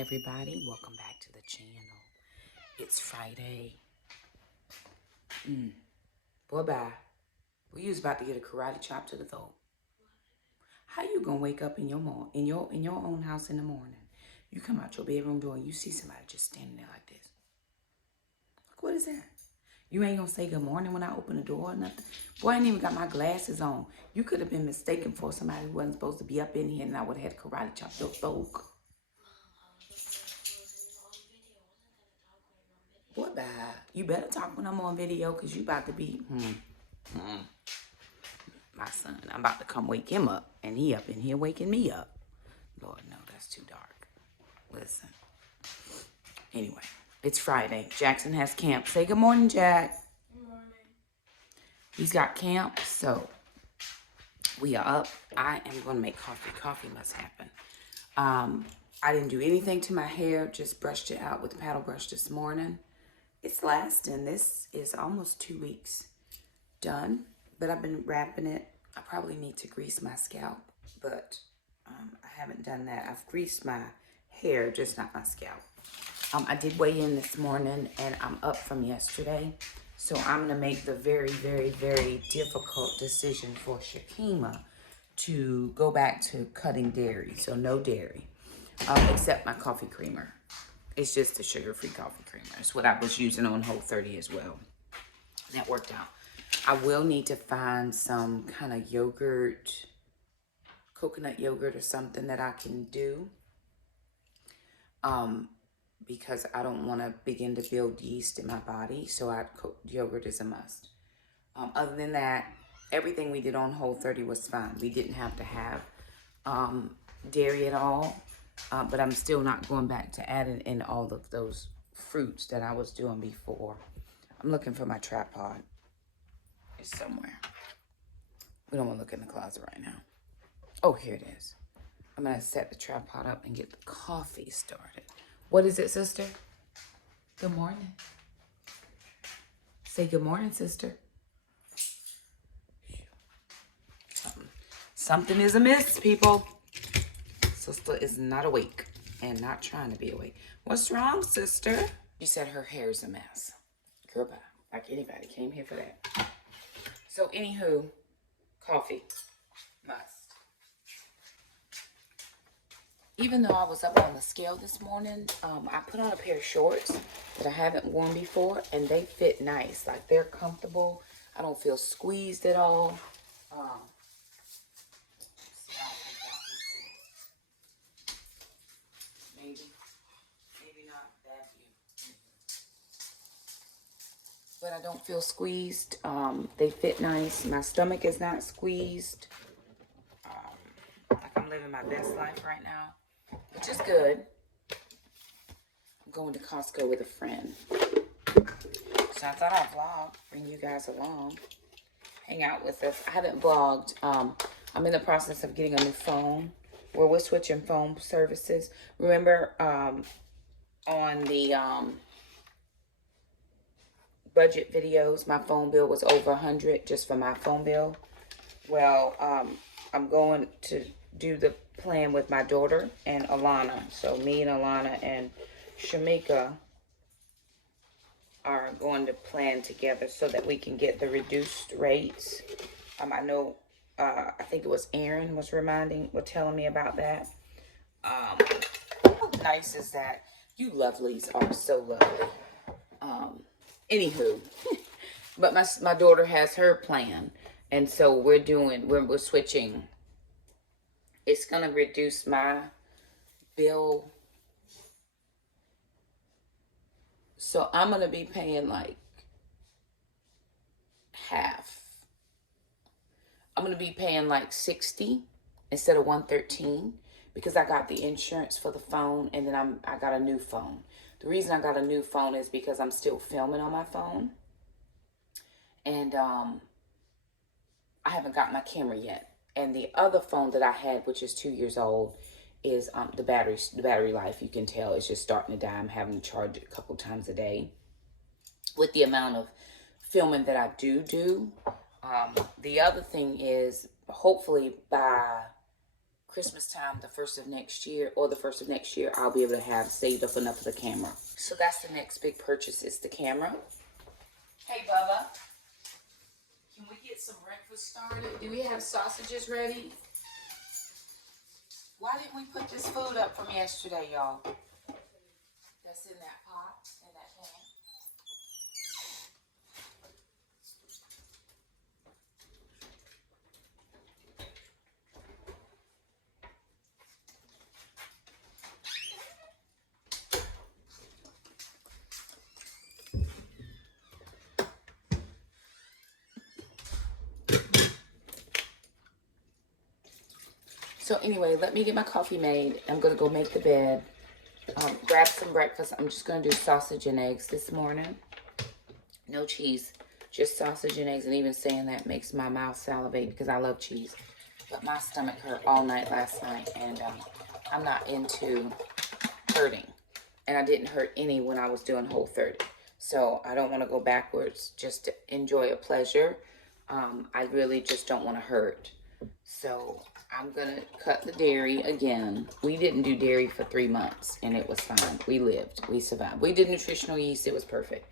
everybody. Welcome back to the channel. It's Friday. Boy, bye. We was about to get a karate chop to the throat. How you gonna wake up in your own house in the morning? You come out your bedroom door and you see somebody just standing there like this. Like, what is that? You ain't gonna say good morning when I open the door or nothing? Boy, I ain't even got my glasses on. You could have been mistaken for somebody who wasn't supposed to be up in here, and I would have had karate chop your throat. Boy, bye. You better talk when I'm on video, because you about to be, my son. I'm about to come wake him up, and he up in here waking me up. Lord, no, that's too dark. Listen. Anyway, it's Friday. Jackson has camp. Say good morning, Jack. Good morning. He's got camp, so we are up. I am going to make coffee. Coffee must happen. I didn't do anything to my hair. Just brushed it out with the paddle brush this morning. It's lasting. This is almost 2 weeks done, but I've been wrapping it. I probably need to grease my scalp, but I haven't done that. I've greased my hair, just not my scalp. I did weigh in this morning, and I'm up from yesterday, so I'm going to make the very, very, very difficult decision for Shakema to go back to cutting dairy, so no dairy, except my coffee creamer. It's just a sugar-free coffee creamer. It's what I was using on Whole30 as well. That worked out. I will need to find some kind of yogurt, coconut yogurt or something that I can do. Because I don't want to begin to build yeast in my body. So yogurt is a must. Other than that, everything we did on Whole30 was fine. We didn't have to have dairy at all. But I'm still not going back to adding in all of those fruits that I was doing before. I'm looking for my tripod. It's somewhere. We don't want to look in the closet right now. Oh, here it is. I'm going to set the tripod up and get the coffee started. What is it, sister? Good morning. Say good morning, sister. Something is amiss, people. Sister is not awake and not trying to be awake. What's wrong, sister? She said her hair's a mess. Girl, bye. Like anybody came here for that. So, anywho, coffee. Must. Even though I was up on the scale this morning, I put on a pair of shorts that I haven't worn before, and they fit nice. Like, they're comfortable. I don't feel squeezed at all. Maybe not that view. But I don't feel squeezed. They fit nice. My stomach is not squeezed. Like I'm living my best life right now, which is good. I'm going to Costco with a friend. So I thought I'd vlog, bring you guys along, hang out with us. I haven't vlogged. I'm in the process of getting a new phone. Where we're switching phone services. Remember, on the budget videos, my phone bill was over $100 just for my phone bill. Well, I'm going to do the plan with my daughter and Alana. So me and Alana and Shamika are going to plan together so that we can get the reduced rates. I know, I think it was Aaron was telling me about that. How nice is that? You lovelies are so lovely. Anywho, but my daughter has her plan, and so we're switching. It's gonna reduce my bill, so I'm gonna be paying like half. I'm going to be paying like $60 instead of $113 because I got the insurance for the phone, and then I got a new phone. The reason I got a new phone is because I'm still filming on my phone, and I haven't got my camera yet. And the other phone that I had, which is 2 years old, is the battery life, you can tell, is just starting to die. I'm having to charge it a couple times a day. With the amount of filming that I do. The other thing is, hopefully by Christmas time, the first of next year, I'll be able to have saved up enough for the camera. So that's the next big purchase, is the camera. Hey, Bubba. Can we get some breakfast started? Do we have sausages ready? Why didn't we put this food up from yesterday, y'all? That's in that pot, in that pan. So anyway, let me get my coffee made. I'm going to go make the bed. Grab some breakfast. I'm just going to do sausage and eggs this morning. No cheese. Just sausage and eggs. And even saying that makes my mouth salivate because I love cheese. But my stomach hurt all night last night. And I'm not into hurting. And I didn't hurt any when I was doing Whole30. So I don't want to go backwards just to enjoy a pleasure. I really just don't want to hurt. So I'm going to cut the dairy again. We didn't do dairy for 3 months, and it was fine. We lived. We survived. We did nutritional yeast. It was perfect.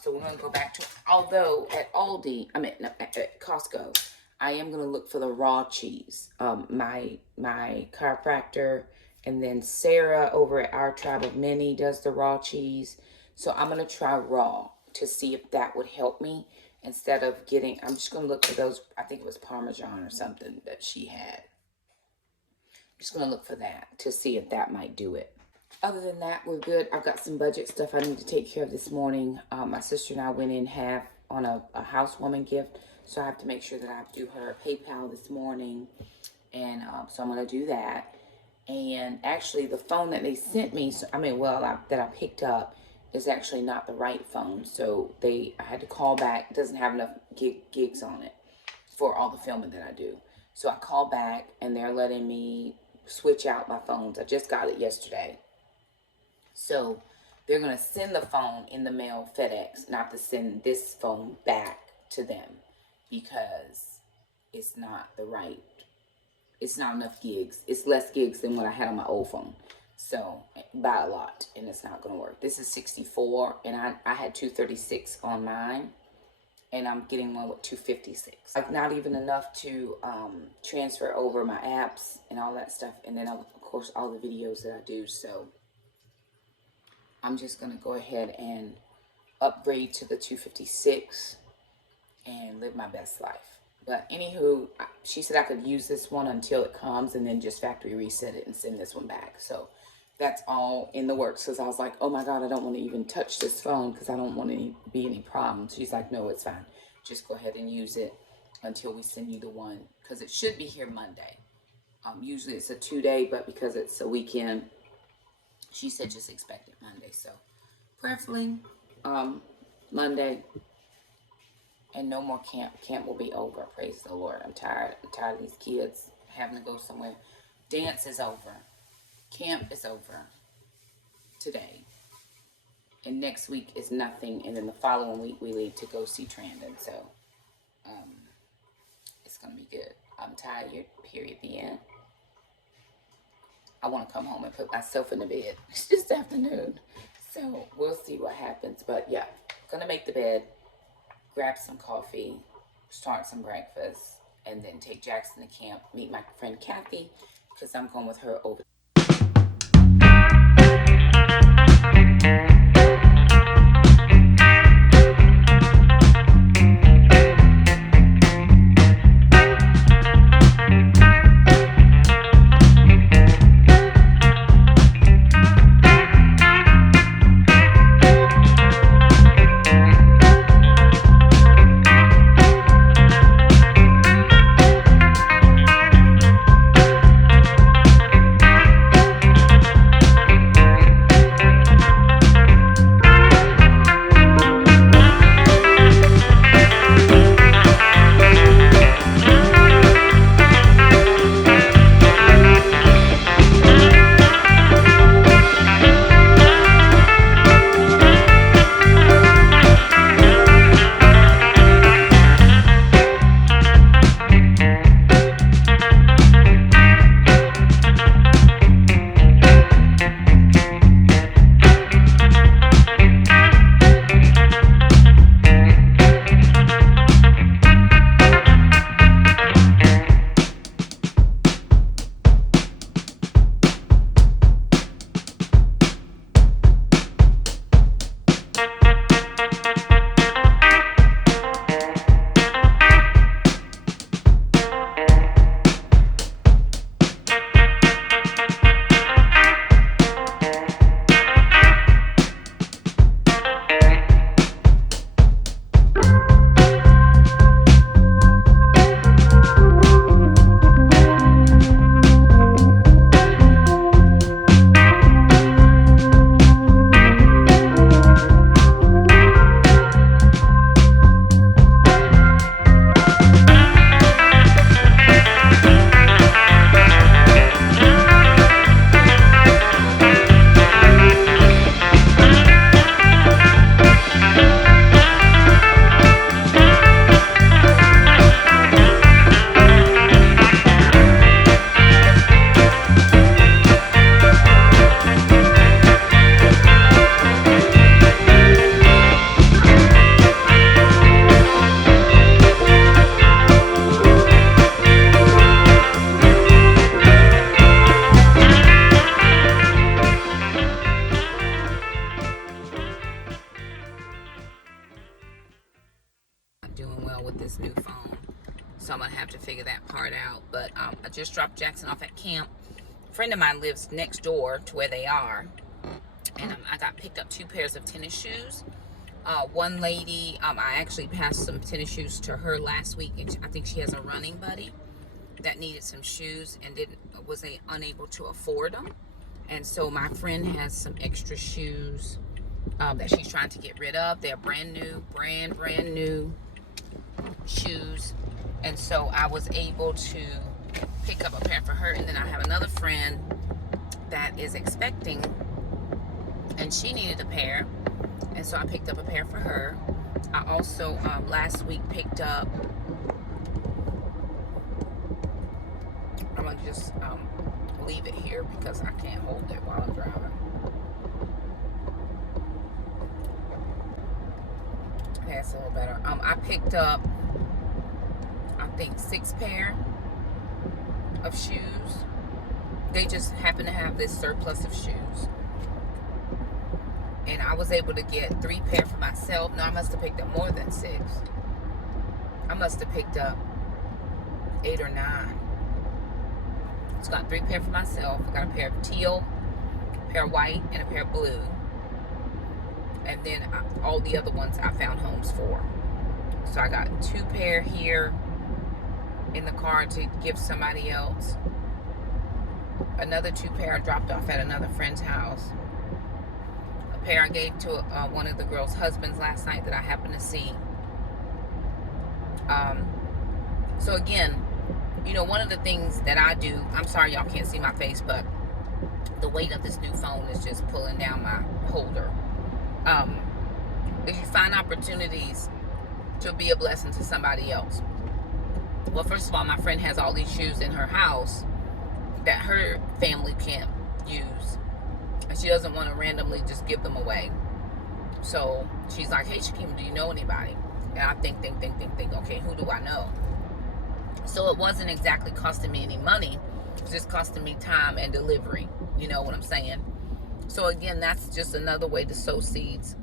So we're going to go back to, although at at Costco, I am going to look for the raw cheese. My chiropractor and then Sarah over at Our Tribe of Many does the raw cheese. So I'm going to try raw to see if that would help me. Instead of getting, I'm just going to look for those, I think it was Parmesan or something that she had. I'm just going to look for that to see if that might do it. Other than that, we're good. I've got some budget stuff I need to take care of this morning. My sister and I went in half on a housewarming gift. So I have to make sure that I do her PayPal this morning. And so I'm going to do that. And actually the phone that they sent me, that I picked up, is actually not the right phone. So I had to call back. It doesn't have enough gigs on it for all the filming that I do. So I called back and they're letting me switch out my phones. I just got it yesterday. So they're going to send the phone in the mail FedEx, not to send this phone back to them because it's not enough gigs. It's less gigs than what I had on my old phone. So, by a lot, and it's not going to work. This is 64, and I had 236 on mine, and I'm getting one with 256. Like, not even enough to transfer over my apps and all that stuff, and then, of course, all the videos that I do. So, I'm just going to go ahead and upgrade to the 256 and live my best life. But anywho, she said I could use this one until it comes and then just factory reset it and send this one back. So that's all in the works because I was like, oh my God, I don't want to even touch this phone because I don't want to be any problems. She's like, no, it's fine. Just go ahead and use it until we send you the one because it should be here Monday. Usually it's a 2-day, but because it's a weekend, she said just expect it Monday. So preferably Monday. And no more camp. Camp will be over. Praise the Lord. I'm tired. I'm tired of these kids having to go somewhere. Dance is over. Camp is over today. And next week is nothing. And then the following week we leave to go see Trandon. So it's going to be good. I'm tired. Period. The end. I want to come home and put myself in the bed. It's just afternoon. So we'll see what happens. But yeah, going to make the bed. Grab some coffee, start some breakfast, and then take Jackson to camp, meet my friend Kathy, because I'm going with her over. just dropped Jackson off at camp. A friend of mine lives next door to where they are. And I got picked up 2 pairs of tennis shoes. One lady, I actually passed some tennis shoes to her last week. And I think she has a running buddy that needed some shoes and was unable to afford them. And so my friend has some extra shoes that she's trying to get rid of. They're brand new shoes. And so I was able to pick up a pair for her. And then I have another friend that is expecting, and she needed a pair. And so I picked up a pair for her. I also last week picked up, I'm gonna just leave it here because I can't hold it while I'm driving. Okay, it's a little better. I picked up, I think 6 pair of shoes. They just happen to have this surplus of shoes. And I was able to get 3 pair for myself. No, I must have picked up more than 6. I must have picked up 8 or 9. So I got 3 pair for myself. I got a pair of teal, a pair of white, and a pair of blue. And then all the other ones I found homes for. So I got 2 pair here in the car to give somebody else. Another 2 pair I dropped off at another friend's house. A pair I gave to one of the girls' husbands last night that I happened to see. So again, you know, one of the things that I do, I'm sorry y'all can't see my face, but the weight of this new phone is just pulling down my holder. If you find opportunities to be a blessing to somebody else. Well, first of all, my friend has all these shoes in her house that her family can't use. And she doesn't want to randomly just give them away. So she's like, hey, Shakema, do you know anybody? And I think, okay, who do I know? So it wasn't exactly costing me any money. It's just costing me time and delivery. You know what I'm saying? So again, that's just another way to sow seeds.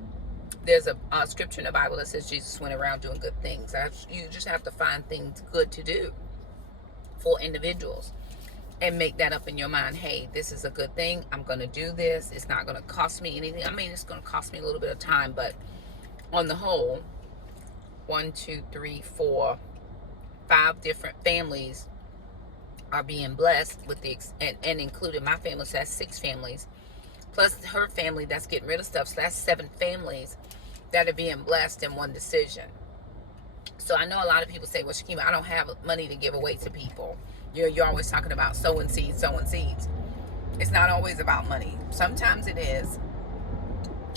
There's a scripture in the Bible that says Jesus went around doing good things. You just have to find things good to do for individuals and make that up in your mind. Hey, this is a good thing. I'm going to do this. It's not going to cost me anything. I mean, it's going to cost me a little bit of time, but on the whole, 1, 2, 3, 4, 5 different families are being blessed with and including my family. So that's 6 families. Plus her family that's getting rid of stuff. So that's 7 families that are being blessed in one decision. So I know a lot of people say, well, Shakema, I don't have money to give away to people. You're always talking about sowing seeds. It's not always about money. Sometimes it is.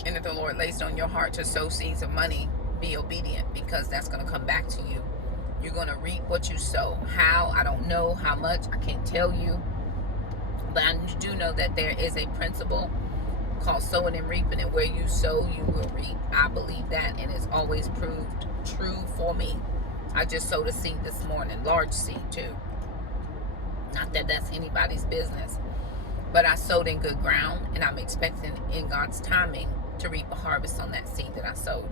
And if the Lord lays it on your heart to sow seeds of money, be obedient, because that's going to come back to you. You're going to reap what you sow. How? I don't know. How much? I can't tell you. But I do know that there is a principle called sowing and reaping, and where you sow, you will reap. I believe that, and it's always proved true for me. I just sowed a seed this morning, large seed too. Not that that's anybody's business, but I sowed in good ground, and I'm expecting in God's timing to reap a harvest on that seed that I sowed.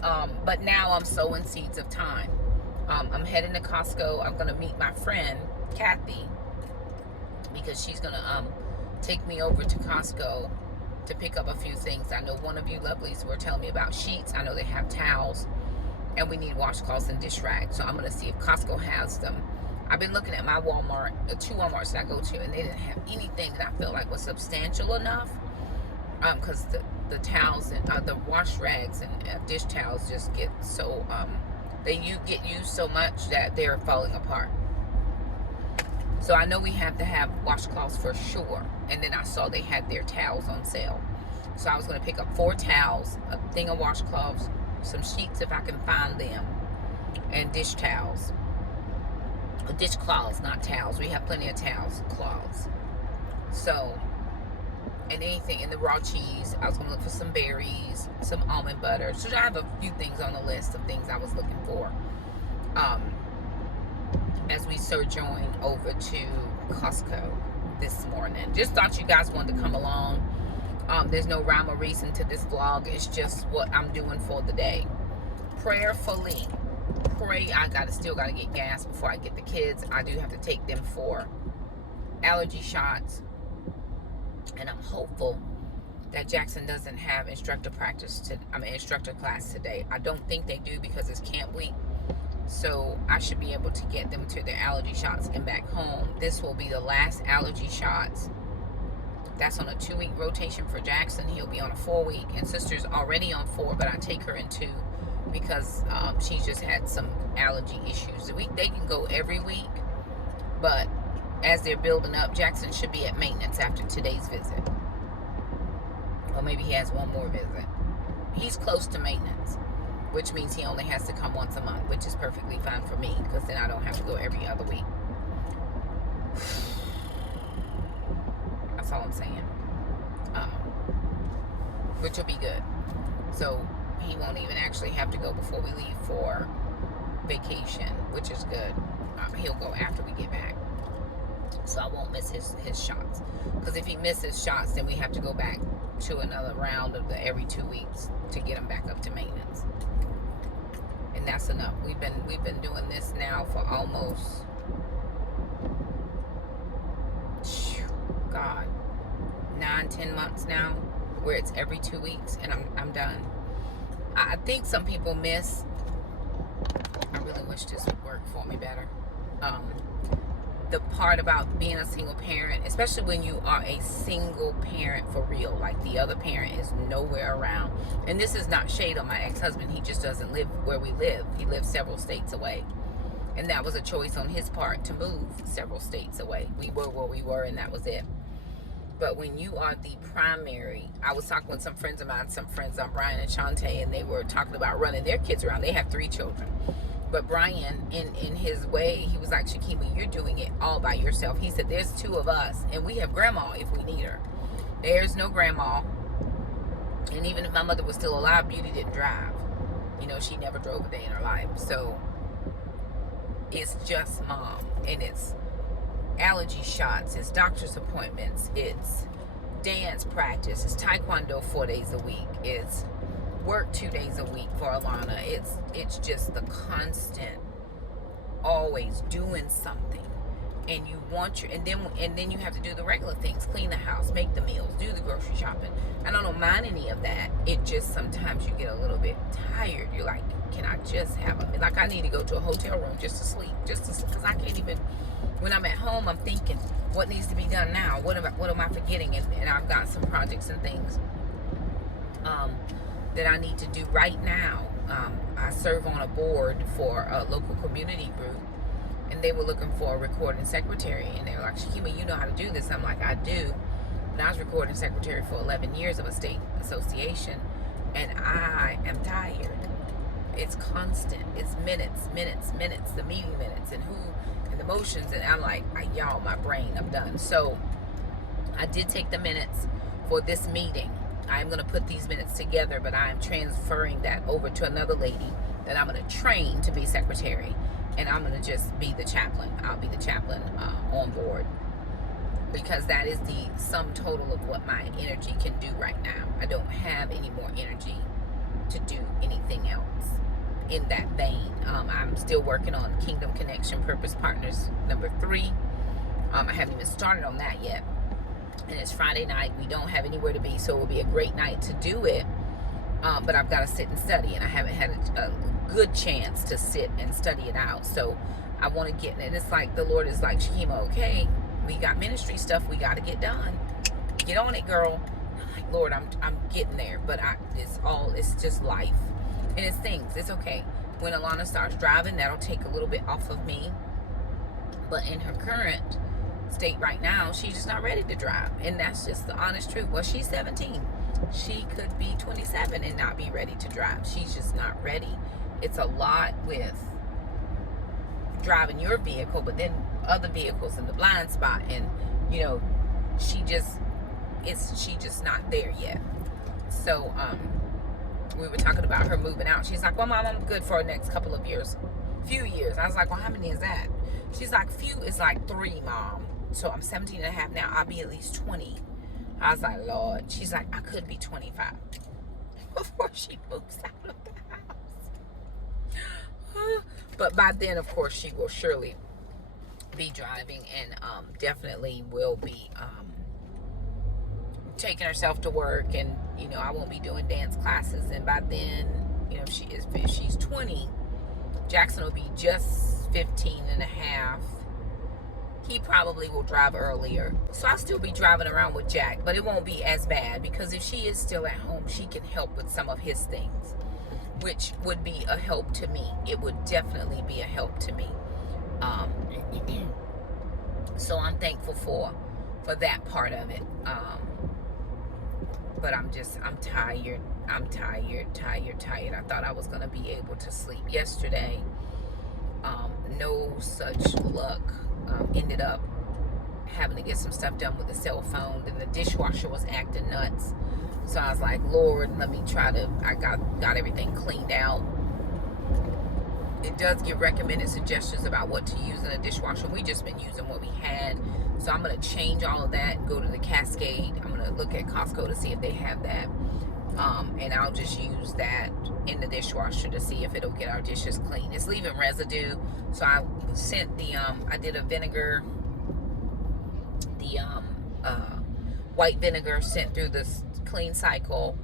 But now I'm sowing seeds of time. I'm heading to Costco. I'm going to meet my friend, Kathy, because she's going to take me over to Costco to pick up a few things. I know one of you lovelies were telling me about sheets. I know they have towels, and we need washcloths and dish rags. So I'm going to see if Costco has them. I've been looking at my Walmart, 2 Walmarts that I go to, and they didn't have anything that I felt like was substantial enough. Because the towels and the wash rags and dish towels just get so you get used so much that they're falling apart. So I know we have to have washcloths for sure. And then I saw they had their towels on sale. So I was going to pick up 4 towels, a thing of washcloths, some sheets if I can find them, and dish towels. Dish cloths, not towels. We have plenty of towels, cloths. So, and anything in the raw cheese. I was going to look for some berries, some almond butter. So I have a few things on the list of things I was looking for. As we sojourn over to Costco this morning. Just thought you guys wanted to come along. There's no rhyme or reason to this vlog. It's just what I'm doing for the day. Prayerfully, pray. Still gotta get gas before I get the kids. I do have to take them for allergy shots, and I'm hopeful that Jackson doesn't have instructor class today. I don't think they do because it's camp week. So I should be able to get them to their allergy shots and back home. This will be the last allergy shots. That's on a 2-week rotation for Jackson. He'll be on a 4-week, and sister's already on 4, but I take her in 2 because she's just had some allergy issues. They can go every week, but as they're building up, Jackson should be at maintenance after today's visit. Or maybe he has one more visit. He's close to maintenance, which means he only has to come once a month, which is perfectly fine for me because then I don't have to go every other week. That's all I'm saying. Which will be good. So he won't even actually have to go before we leave for vacation, which is good. He'll go after we get back. So I won't miss his shots. Because if he misses shots, then we have to go back to another round of the every 2 weeks to get him back up to maintenance. And that's enough. We've been doing this now for almost, God, 9-10 months now, where it's every 2 weeks, and I'm done. I think some people miss. I really wish this would work for me better. The part about being a single parent, especially when you are a single parent for real, like the other parent is nowhere around. And this is not shade on my ex-husband. He just doesn't live where we live. He lives several states away. And that was a choice on his part to move several states away. We were where we were, and that was it. But when you are the primary, I was talking with some friends of mine, Brian and Shantae, and they were talking about running their kids around. They have 3 children. But Brian, in his way, he was like, Shakema, you're doing it all by yourself. He said, there's 2 of us, and we have grandma if we need her. There's no grandma. And even if my mother was still alive, Beauty didn't drive. You know, she never drove a day in her life. So it's just mom. And it's allergy shots, it's doctor's appointments, it's dance practice, it's taekwondo 4 days a week, it's work 2 days a week for Alana. It's just the constant, always doing something, and you want and then you have to do the regular things: clean the house, make the meals, do the grocery shopping. I don't mind any of that. It just sometimes you get a little bit tired. You're like, can I just have I need to go to a hotel room just to sleep, because I can't even. When I'm at home, I'm thinking, what needs to be done now? What am I forgetting? And I've got some projects and things that I need to do right now. I serve on a board for a local community group, and they were looking for a recording secretary. And they were like, Shakema, you know how to do this? I'm like, I do. But I was recording secretary for 11 years of a state association, and I am tired. It's constant. It's minutes, the meeting minutes, and the motions, and I'm like, y'all, my brain, I'm done. So I did take the minutes for this meeting. I'm going to put these minutes together, but I'm transferring that over to another lady that I'm going to train to be secretary, and I'm going to just be the chaplain. I'll be the chaplain on board, because that is the sum total of what my energy can do right now. I don't have any more energy to do anything else in that vein. I'm still working on Kingdom Connection Purpose Partners number 3. I haven't even started on that yet. And it's Friday night. We don't have anywhere to be, so it will be a great night to do it. But I've got to sit and study, and I haven't had a good chance to sit and study it out. So I want to get, and it's like the Lord is like, Shakema, okay, we got ministry stuff we got to get done. Get on it, girl. I'm like, Lord, I'm getting there, but it's just life. And it's things. It's okay. When Alana starts driving, that'll take a little bit off of me. But in her current state right now, she's just not ready to drive. And that's just the honest truth. Well, she's 17. She could be 27 and not be ready to drive. She's just not ready. It's a lot with driving your vehicle, but then other vehicles in the blind spot. And, you know, she's just not there yet. So, we were talking about her moving out. She's like, well, Mom, I'm good for the next couple of years. Few years. I was like, well, how many is that? She's like, few is like 3, Mom. So I'm 17 and a half now. I'll be at least 20. I was like, Lord. She's like, I could be 25 before she moves out of the house. But by then, of course, she will surely be driving and definitely will be taking herself to work, and you know, I won't be doing dance classes. And by then, you know, if she's 20, Jackson will be just 15 and a half. He probably will drive earlier, so I'll still be driving around with Jack, but it won't be as bad, because if she is still at home, she can help with some of his things, which would be a help to me. It would definitely be a help to me. So I'm thankful for that part of it. But I'm tired. I'm tired. I thought I was going to be able to sleep yesterday. No such luck. Ended up having to get some stuff done with the cell phone. Then the dishwasher was acting nuts. So I was like, Lord, let me try to, I got everything cleaned out. It does give recommended suggestions about what to use in a dishwasher. We just been using what we had. So I'm going to change all of that and go to the Cascade. I'm going to look at Costco to see if they have that. And I'll just use that in the dishwasher to see if it'll get our dishes clean. It's leaving residue. So I sent the, I did a vinegar, the white vinegar, sent through the clean cycle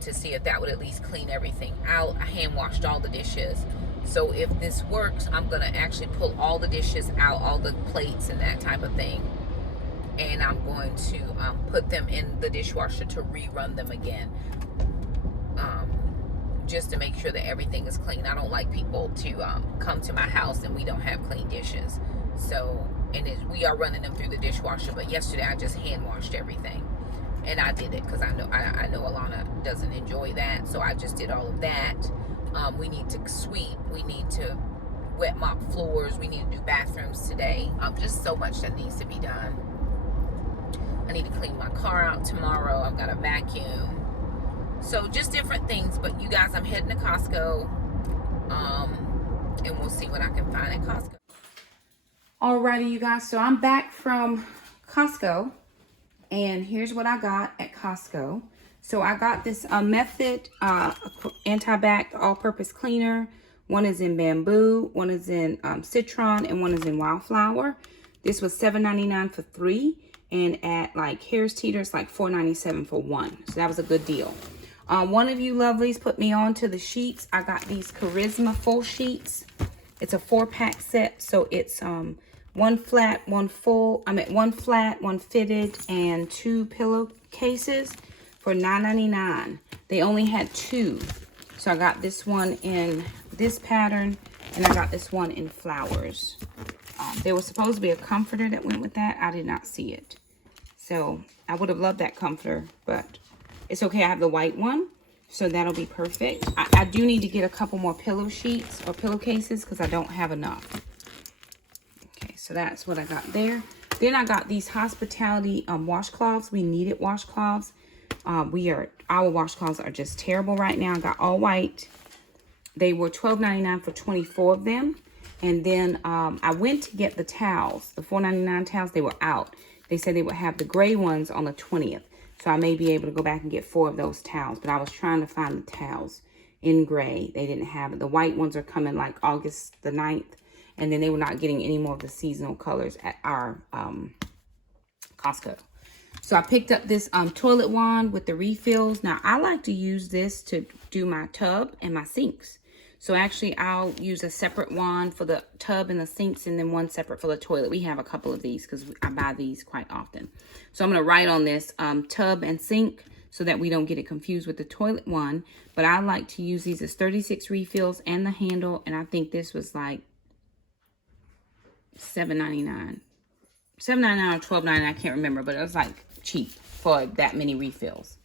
to see if that would at least clean everything out. I hand washed all the dishes. So if this works, I'm going to actually pull all the dishes out, all the plates and that type of thing. And I'm going to put them in the dishwasher to rerun them again. Just to make sure that everything is clean. I don't like people to come to my house and we don't have clean dishes. So, and we are running them through the dishwasher. But yesterday I just hand washed everything. And I did it because I know Alana doesn't enjoy that. So I just did all of that. We need to sweep. We need to wet mop floors. We need to do bathrooms today. Just so much that needs to be done. I need to clean my car out tomorrow. I've got a vacuum. So just different things. But you guys, I'm heading to Costco. And we'll see what I can find at Costco. Alrighty, you guys. So I'm back from Costco. And here's what I got at Costco. So I got this Method anti-bac all-purpose cleaner. One is in bamboo, one is in citron, and one is in wildflower. This was $7.99 for 3. And at like Harris Teeter, it's like $4.97 for 1. So that was a good deal. One of you lovelies put me on to the sheets. I got these Charisma full sheets. It's a 4-pack set. So it's one flat, one full. One flat, one fitted, and 2 pillowcases for $9.99. They only had 2. So I got this one in this pattern, and I got this one in flowers. There was supposed to be a comforter that went with that. I did not see it. So I would have loved that comforter, but it's okay. I have the white one, so that'll be perfect. I do need to get a couple more pillow sheets or pillowcases because I don't have enough. Okay, so that's what I got there. Then I got these hospitality washcloths. We needed washcloths. Our washcloths are just terrible right now. I got all white. They were $12.99 for 24 of them. And then I went to get the towels, the $4.99 towels. They were out. They said they would have the gray ones on the 20th. So I may be able to go back and get 4 of those towels. But I was trying to find the towels in gray. They didn't have it. The white ones are coming like August the 9th. And then they were not getting any more of the seasonal colors at our Costco. So I picked up this toilet wand with the refills. Now, I like to use this to do my tub and my sinks. So actually, I'll use a separate wand for the tub and the sinks, and then one separate for the toilet. We have a couple of these because I buy these quite often. So I'm going to write on this tub and sink so that we don't get it confused with the toilet one. But I like to use these as 36 refills and the handle. And I think this was like $7.99. $7.99 or $12.99, I can't remember. But it was like cheap for that many refills.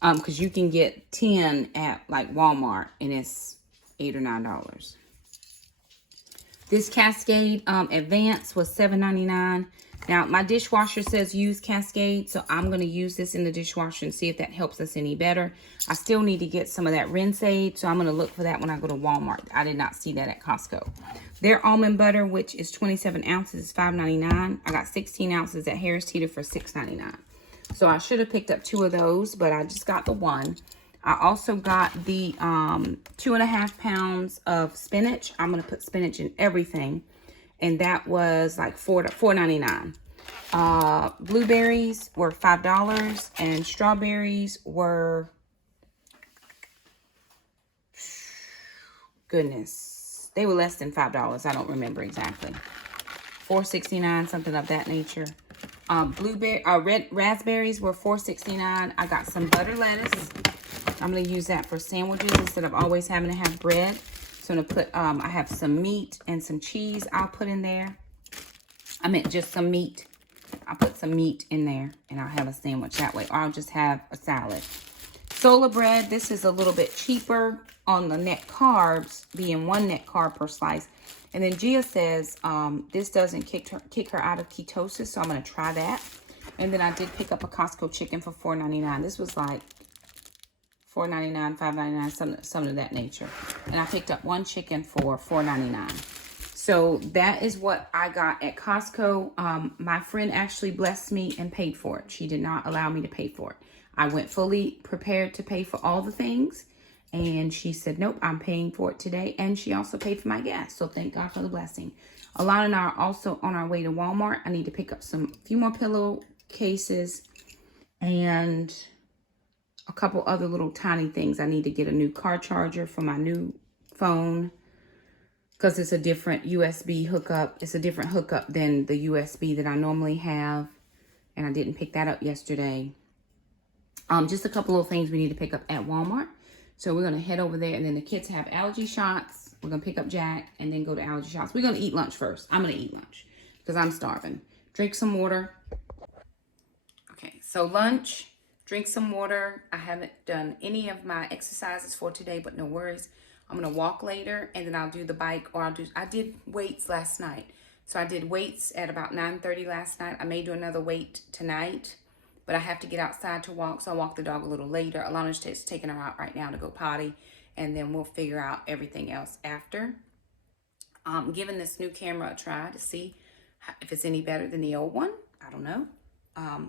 Because you can get 10 at like Walmart, and it's $8 or $9. This Cascade Advance was $7.99. Now, my dishwasher says use Cascade, so I'm going to use this in the dishwasher and see if that helps us any better. I still need to get some of that rinse aid, so I'm going to look for that when I go to Walmart. I did not see that at Costco. Their almond butter, which is 27 ounces, is $5.99. I got 16 ounces at Harris Teeter for $6.99. So I should have picked up 2 of those, but I just got the one. I also got the 2.5 pounds of spinach. I'm going to put spinach in everything. And that was like $4.99. Blueberries were $5 and strawberries were, goodness, they were less than $5. I don't remember exactly. $4.69, something of that nature. Red raspberries were $4.69. I got some butter lettuce. I'm going to use that for sandwiches instead of always having to have bread. So I'm going to put, I have some meat and some cheese I'll put in there. I meant just some meat. I'll put some meat in there and I'll have a sandwich that way. Or I'll just have a salad. Sola bread, this is a little bit cheaper on the net carbs, being 1 net carb per slice. And then Gia says this doesn't kick her out of ketosis, so I'm going to try that. And then I did pick up a Costco chicken for $4.99. This was like $4.99, $5.99, something of that nature. And I picked up 1 chicken for $4.99. So that is what I got at Costco. My friend actually blessed me and paid for it. She did not allow me to pay for it. I went fully prepared to pay for all the things. And she said, nope, I'm paying for it today. And she also paid for my gas. So thank God for the blessing. Alana and I are also on our way to Walmart. I need to pick up a few more pillowcases and a couple other little tiny things. I need to get a new car charger for my new phone because it's a different USB hookup. It's a different hookup than the USB that I normally have. And I didn't pick that up yesterday. Just a couple of things we need to pick up at Walmart. So we're going to head over there, and then the kids have allergy shots. We're going to pick up Jack and then go to allergy shots. We're going to eat lunch first. I'm going to eat lunch because I'm starving. Drink some water. Okay, so lunch, drink some water. I haven't done any of my exercises for today, but no worries. I'm going to walk later, and then I'll do the bike, or I did weights last night. So I did weights at about 9:30 last night. I may do another weight tonight. But I have to get outside to walk, so I'll walk the dog a little later. Alana's just taking her out right now to go potty, and then we'll figure out everything else after. Giving this new camera a try to see if it's any better than the old one. I don't know.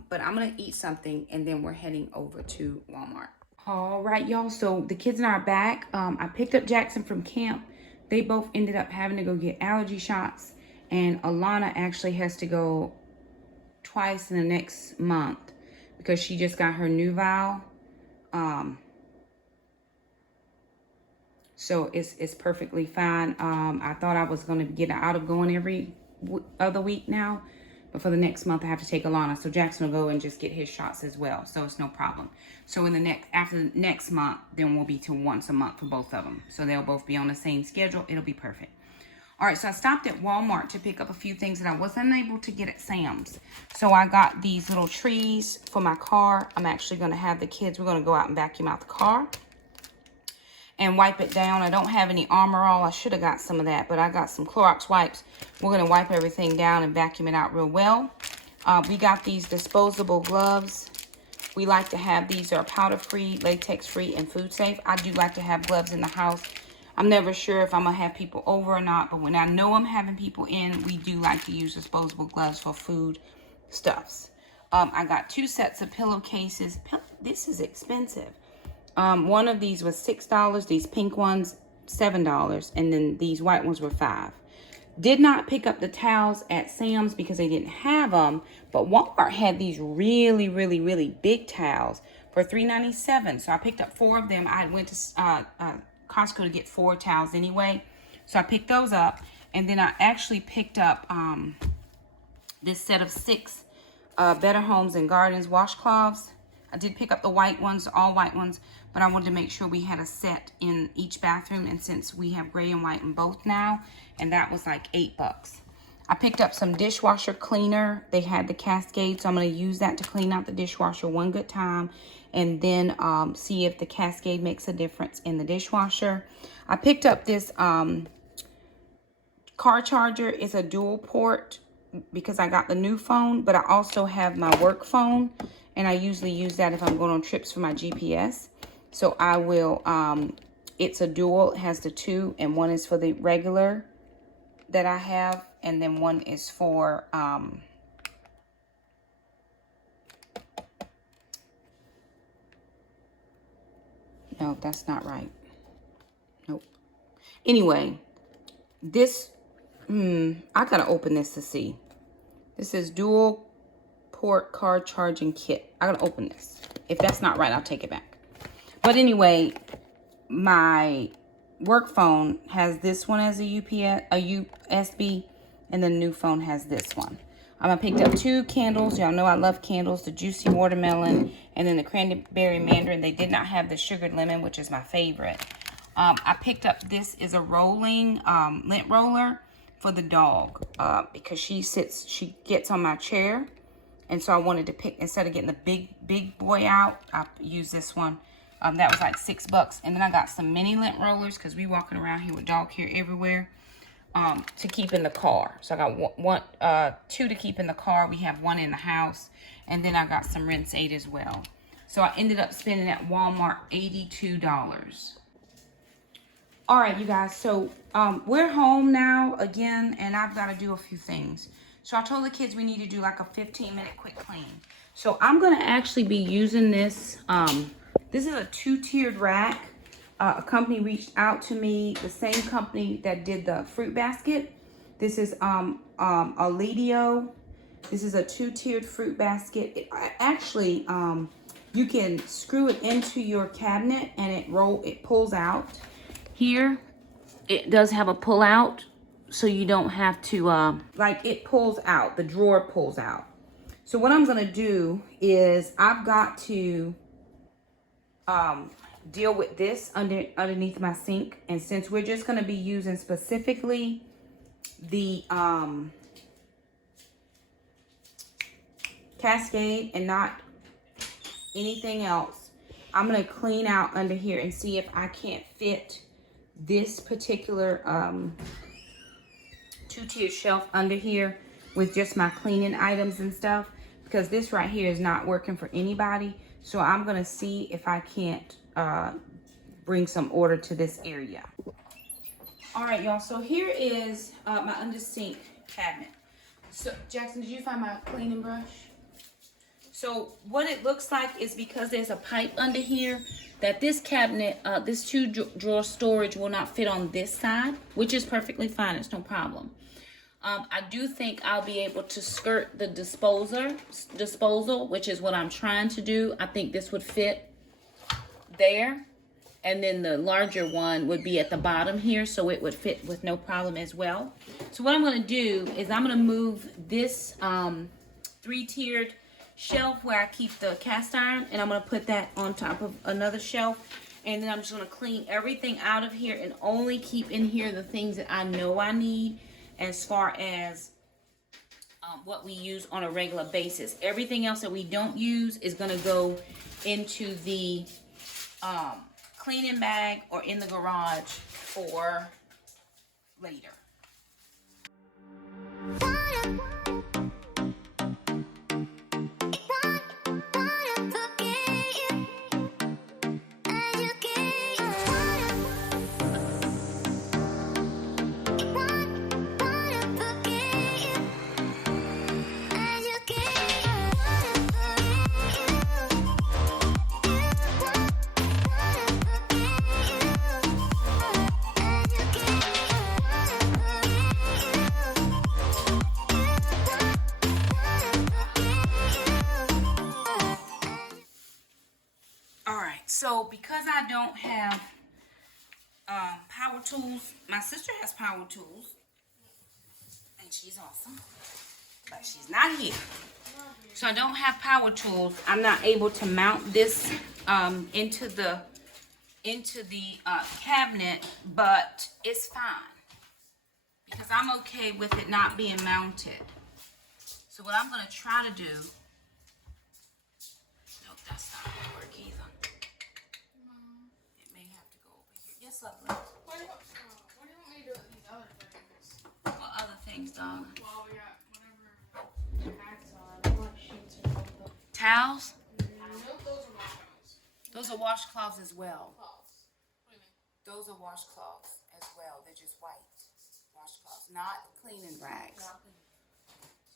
But I'm going to eat something, and then we're heading over to Walmart. All right, y'all. So the kids and I are back. I picked up Jackson from camp. They both ended up having to go get allergy shots, and Alana actually has to go twice in the next month, because she just got her new vial. So it's perfectly fine. I thought I was going to get out of going every other week now. But for the next month, I have to take Alana. So Jackson will go and just get his shots as well. So it's no problem. So after the next month, then we'll be to once a month for both of them. So they'll both be on the same schedule. It'll be perfect. All right, so I stopped at Walmart to pick up a few things that I wasn't able to get at Sam's. So I got these little trees for my car. I'm actually going to have the kids, we're going to go out and vacuum out the car and wipe it down. I don't have any Armor All. I should have got some of that, but I got some Clorox wipes. We're going to wipe everything down and vacuum it out real well. We got these disposable gloves. We like to have these. Are powder-free, latex-free, and food-safe. I do like to have gloves in the house. I'm never sure if I'm going to have people over or not, but when I know I'm having people in, we do like to use disposable gloves for food stuffs. I got 2 sets of pillowcases. This is expensive. One of these was $6. These pink ones, $7. And then these white ones were $5. Did not pick up the towels at Sam's because they didn't have them, but Walmart had these really, really, really big towels for $3.97. So I picked up 4 of them. I went to Costco to get 4 towels anyway, so I picked those up. And then I actually picked up this set of 6 Better Homes and Gardens washcloths. I did pick up the white ones, all white ones, but I wanted to make sure we had a set in each bathroom, and since we have gray and white in both now, and that was like $8. I picked up some dishwasher cleaner. They had the Cascade, so I'm going to use that to clean out the dishwasher one good time, and then see if the Cascade makes a difference in the dishwasher. I picked up this car charger. It's a dual port because I got the new phone, but I also have my work phone, and I usually use that if I'm going on trips for my GPS. So I will, it's a dual, it has the 2, and one is for the regular that I have, and then one is for No, that's not right. Nope. Anyway, this, I gotta open this to see. This is dual port car charging kit. I gotta open this. If that's not right, I'll take it back. But anyway, my work phone has this one as a USB, and the new phone has this one. I picked up 2 candles. Y'all know I love candles. The juicy watermelon and then the cranberry mandarin. They did not have the sugared lemon, which is my favorite. I picked up, this is a rolling lint roller for the dog because she gets on my chair. And so I wanted to pick, instead of getting the big boy out, I used this one. That was like $6. And then I got some mini lint rollers because we walking around here with dog hair everywhere. To keep in the car. So I got 2 to keep in the car. We have 1 in the house. And then I got some rinse aid as well. So I ended up spending at Walmart $82. All right, you guys. So we're home now again, and I've got to do a few things. So I told the kids we need to do like a 15-minute quick clean. So I'm going to actually be using this. This is a 2-tiered rack. A company reached out to me, the same company that did the fruit basket. This is Auledio. This is a 2-tiered fruit basket. Actually, you can screw it into your cabinet and it pulls out. Here, it does have a pull out, so you don't have to, like it pulls out, the drawer pulls out. So what I'm gonna do is I've got to, deal with this underneath my sink, and since we're just going to be using specifically the Cascade and not anything else, I'm going to clean out under here and see if I can't fit this particular 2-tier shelf under here with just my cleaning items and stuff, because this right here is not working for anybody. So I'm going to see if I can't bring some order to this area. All right, y'all. So here is my under sink cabinet. So Jackson, did you find my cleaning brush? So what it looks like is, because there's a pipe under here, that this cabinet, this 2-drawer storage will not fit on this side, which is perfectly fine. It's no problem. I do think I'll be able to skirt the disposal, which is what I'm trying to do. I think this would fit there, and then the larger one would be at the bottom here, so it would fit with no problem as well. So what I'm going to do is I'm going to move this 3-tiered shelf where I keep the cast iron, and I'm going to put that on top of another shelf, and then I'm just going to clean everything out of here and only keep in here the things that I know I need as far as what we use on a regular basis. Everything else that we don't use is going to go into the cleaning bag or in the garage for later. So because I don't have power tools, my sister has power tools, and she's awesome, but she's not here. So I don't have power tools. I'm not able to mount this into the cabinet, but it's fine because I'm okay with it not being mounted. So what I'm going to try to do, nope, that's not going to work either. It may have to go over here. Yes, lovely. What do you want me to do with these other things? What other things, darling? Well, we got whatever tags on, what sheets or something. Towels? Nope, those are washcloths. Those are washcloths as well. Cloths. What do you mean? Those are washcloths as well. They're just white washcloths, not cleaning rags. So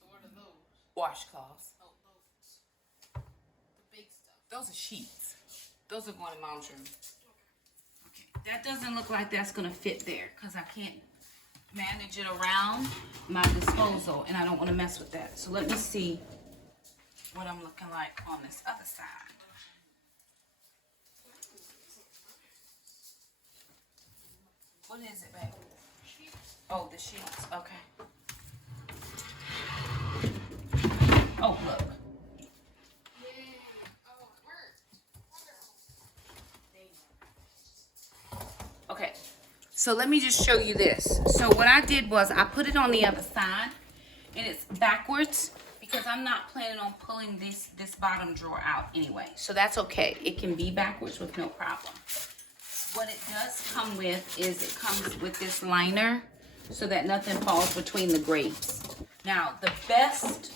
what are those? Washcloths. Oh, those. The big stuff. Those are sheets. Those are going in mom's room. Okay. that doesn't look like that's gonna fit there because I can't manage it around my disposal and I don't want to mess with that. So let me see what I'm looking like on this other side. What is it, babe? Oh, the sheets. Okay. Oh, look. Okay. So let me just show you this. So what I did was I put it on the other side and it's backwards because I'm not planning on pulling this bottom drawer out anyway. So that's okay. It can be backwards with no problem. What it does come with is it comes with this liner so that nothing falls between the grates. Now, the best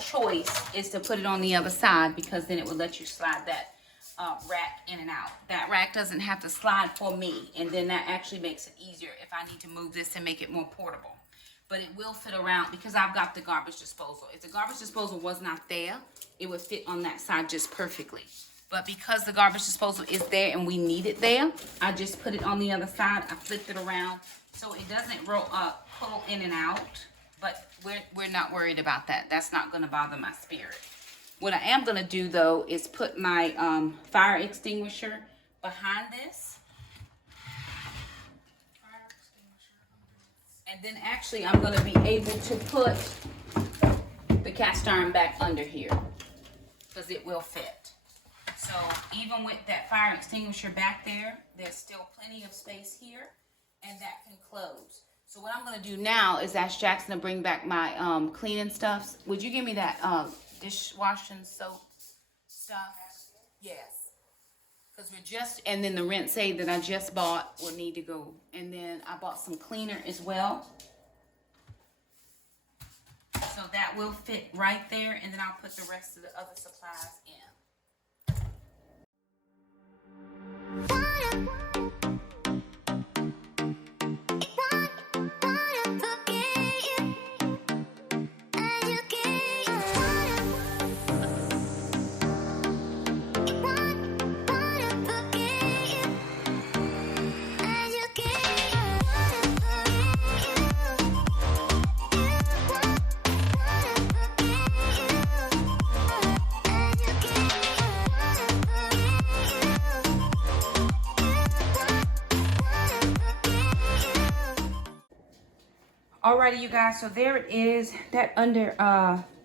choice is to put it on the other side because then it will let you slide that rack in and out. That rack doesn't have to slide for me, and then that actually makes it easier if I need to move this and make it more portable. But it will fit around because I've got the garbage disposal. If the garbage disposal was not there, it would fit on that side just perfectly. But because the garbage disposal is there and we need it there, I just put it on the other side. I flipped it around so it doesn't roll up, pull in and out. But we're not worried about that. That's not going to bother my spirit. What I am going to do, though, is put my fire extinguisher behind this. And then actually I'm going to be able to put the cast iron back under here because it will fit. So even with that fire extinguisher back there, there's still plenty of space here and that can close. So what I'm going to do now is ask Jackson to bring back my cleaning stuff. Would you give me that dishwashing soap stuff? Yes. Because we're just, and then the rinse aid that I just bought will need to go. And then I bought some cleaner as well. So that will fit right there. And then I'll put the rest of the other supplies in. Alrighty, you guys, so there it is, that under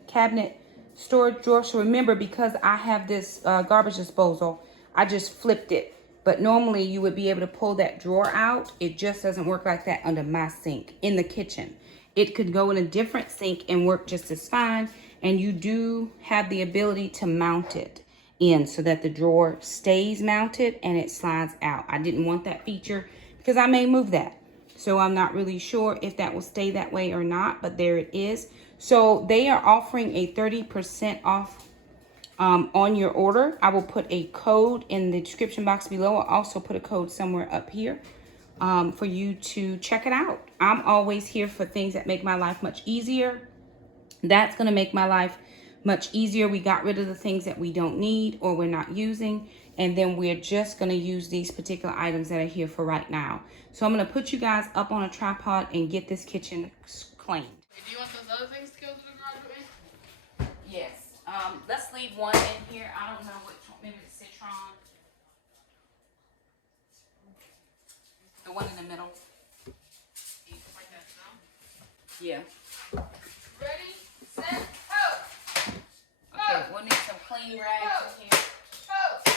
cabinet storage drawer. So remember, because I have this garbage disposal, I just flipped it. But normally you would be able to pull that drawer out. It just doesn't work like that under my sink in the kitchen. It could go in a different sink and work just as fine. And you do have the ability to mount it in so that the drawer stays mounted and it slides out. I didn't want that feature because I may move that. So I'm not really sure if that will stay that way or not, but there it is. So they are offering a 30% off on your order. I will put a code in the description box below. I'll also put a code somewhere up here for you to check it out. I'm always here for things that make my life much easier. That's going to make my life much easier. We got rid of the things that we don't need or we're not using. And then we're just going to use these particular items that are here for right now. So I'm going to put you guys up on a tripod and get this kitchen cleaned. Hey, do you want those other things to go to the garage with me? Yes. Let's leave one in here. I don't know which one. Maybe the citron. The one in the middle. Like that, so? Yeah. Ready, set, go! Okay, we'll need some clean rags in here. Go! Go!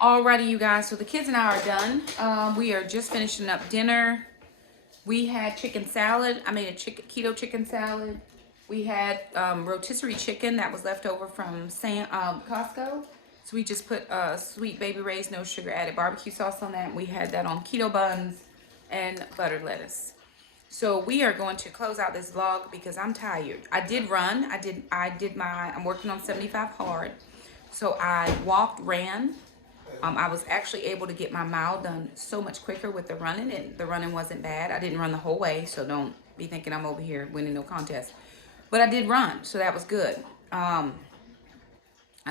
Alrighty, you guys, so the kids and I are done. We are just finishing up dinner. We had chicken salad. I made a keto chicken salad. We had rotisserie chicken that was left over from Costco. So we just put sweet baby raised, no sugar added barbecue sauce on that. We had that on keto buns and buttered lettuce. So we are going to close out this vlog because I'm tired. I did run. I'm working on 75 hard. So I walked, ran. I was actually able to get my mile done so much quicker with the running, and the running wasn't bad. I didn't run the whole way, so don't be thinking I'm over here winning no contest. But I did run, so that was good. I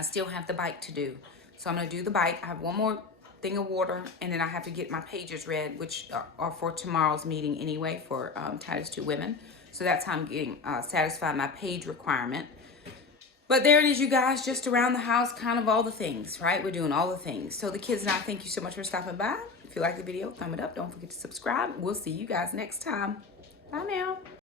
still have the bike to do. So I'm going to do the bike. I have one more thing of water, and then I have to get my pages read, which are for tomorrow's meeting anyway for Titus 2 Women. So that's how I'm getting satisfied my page requirement. But there it is, you guys, just around the house, kind of all the things, right? We're doing all the things. So the kids and I, thank you so much for stopping by. If you like the video, thumb it up. Don't forget to subscribe. We'll see you guys next time. Bye now.